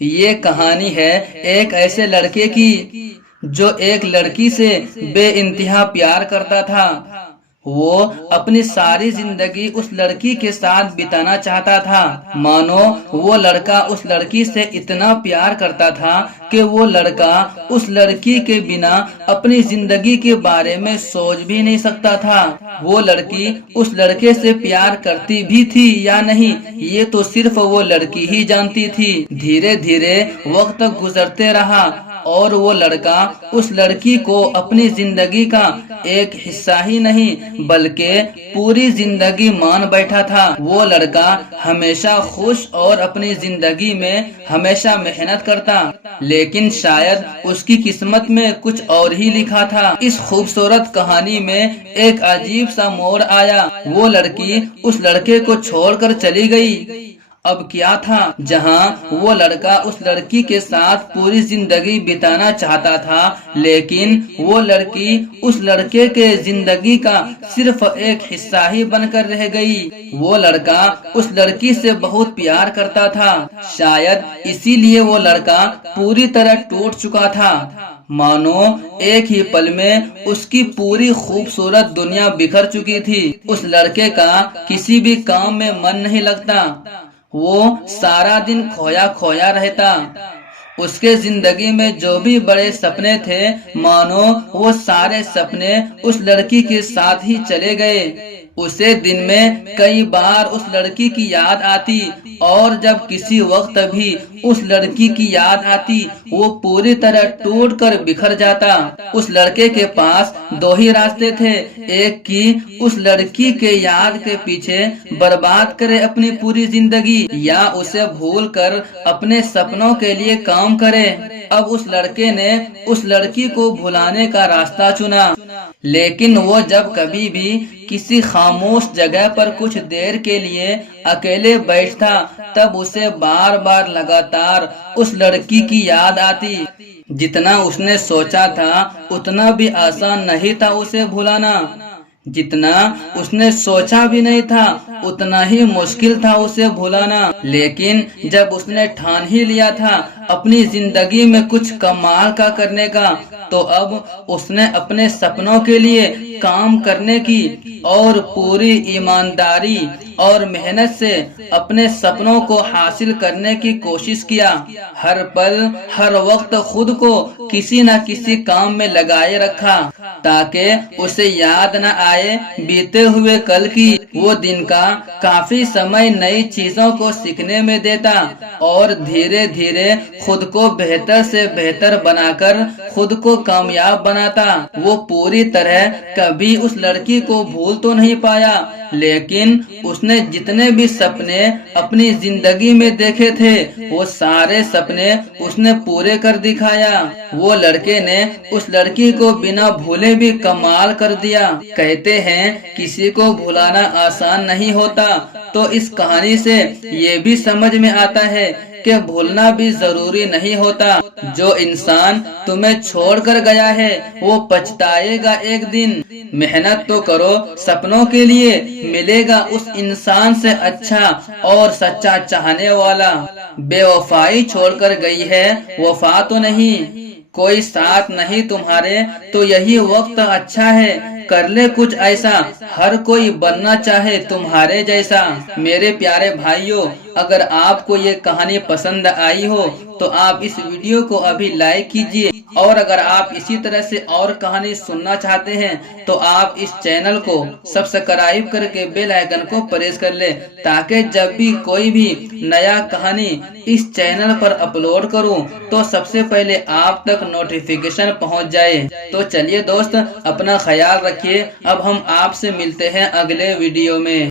ये कहानी है एक ऐसे लड़के की जो एक लड़की से बेइंतहा प्यार करता था। वो अपनी सारी जिंदगी उस लड़की के साथ बिताना चाहता था। मानो वो लड़का उस लड़की से इतना प्यार करता था कि वो लड़का उस लड़की के बिना अपनी जिंदगी के बारे में सोच भी नहीं सकता था। वो लड़की उस लड़के से प्यार करती भी थी या नहीं, ये तो सिर्फ वो लड़की ही जानती थी। धीरे धीरे वक्त गुजरते रहा और वो लड़का उस लड़की को अपनी जिंदगी का एक हिस्सा ही नहीं बल्कि पूरी जिंदगी मान बैठा था। वो लड़का हमेशा खुश और अपनी जिंदगी में हमेशा मेहनत करता, लेकिन शायद उसकी किस्मत में कुछ और ही लिखा था। इस खूबसूरत कहानी में एक अजीब सा मोड़ आया। वो लड़की उस लड़के को छोड़कर चली गई। अब क्या था, जहां वो लड़का उस लड़की के साथ पूरी जिंदगी बिताना चाहता था, लेकिन वो लड़की उस लड़के के जिंदगी का सिर्फ एक हिस्सा ही बनकर रह गई। वो लड़का उस लड़की से बहुत प्यार करता था, शायद इसीलिए वो लड़का पूरी तरह टूट चुका था। मानो एक ही पल में उसकी पूरी खूबसूरत दुनिया बिखर चुकी थी। उस लड़के का किसी भी काम में मन नहीं लगता, वो सारा दिन खोया खोया रहता। उसके जिंदगी में जो भी बड़े सपने थे, मानो वो सारे सपने उस लड़की के साथ ही चले गए। उसे दिन में कई बार उस लड़की की याद आती और जब किसी वक्त भी उस लड़की की याद आती, वो पूरी तरह टूट कर बिखर जाता। उस लड़के के पास दो ही रास्ते थे, एक कि उस लड़की के याद के पीछे बर्बाद करे अपनी पूरी जिंदगी, या उसे भूल कर अपने सपनों के लिए काम करे। अब उस लड़के ने उस लड़की को भुलाने का रास्ता चुना, लेकिन वो जब कभी भी किसी खामोश जगह पर कुछ देर के लिए अकेले बैठता, तब उसे बार बार लगातार उस लड़की की याद आती। जितना उसने सोचा था उतना भी आसान नहीं था उसे भुलाना, जितना उसने सोचा भी नहीं था उतना ही मुश्किल था उसे भुलाना। लेकिन जब उसने ठान ही लिया था अपनी जिंदगी में कुछ कमाल का करने का, तो अब उसने अपने सपनों के लिए काम करने की और पूरी ईमानदारी और मेहनत से अपने सपनों को हासिल करने की कोशिश किया। हर पल हर वक्त खुद को किसी न किसी काम में लगाए रखा, ताकि उसे याद न आए बीते हुए कल की। वो दिन का काफी समय नई चीजों को सीखने में देता और धीरे धीरे खुद को बेहतर से बेहतर बनाकर खुद को कामयाब बनाता। वो पूरी तरह कभी उस लड़की को भूल तो नहीं पाया, लेकिन उसने जितने भी सपने अपनी जिंदगी में देखे थे, वो सारे सपने उसने पूरे कर दिखाया। वो लड़के ने उस लड़की को बिना भूले भी कमाल कर दिया। कहते हैं किसी को भुलाना आसान नहीं होता, तो इस कहानी से ये भी समझ में आता है कि भूलना भी जरूरी नहीं होता। जो इंसान तुम्हें छोड़कर गया है वो पछताएगा एक दिन। मेहनत तो करो सपनों के लिए, मिलेगा उस इंसान से अच्छा और सच्चा चाहने वाला। बेवफाई छोड़कर गई है, वफा तो नहीं। कोई साथ नहीं तुम्हारे तो यही वक्त अच्छा है, कर ले कुछ ऐसा, हर कोई बनना चाहे तुम्हारे जैसा। मेरे प्यारे भाइयों, अगर आपको ये कहानी पसंद आई हो तो आप इस वीडियो को अभी लाइक कीजिए, और अगर आप इसी तरह से और कहानी सुनना चाहते हैं तो आप इस चैनल को सब्सक्राइब करके बेल आइकन को प्रेस कर ले, ताकि जब भी कोई भी नया कहानी इस चैनल पर अपलोड करूं तो सबसे पहले आप तक नोटिफिकेशन पहुंच जाए। तो चलिए दोस्त, अपना ख्याल रखिए। अब हम आपसे मिलते हैं अगले वीडियो में।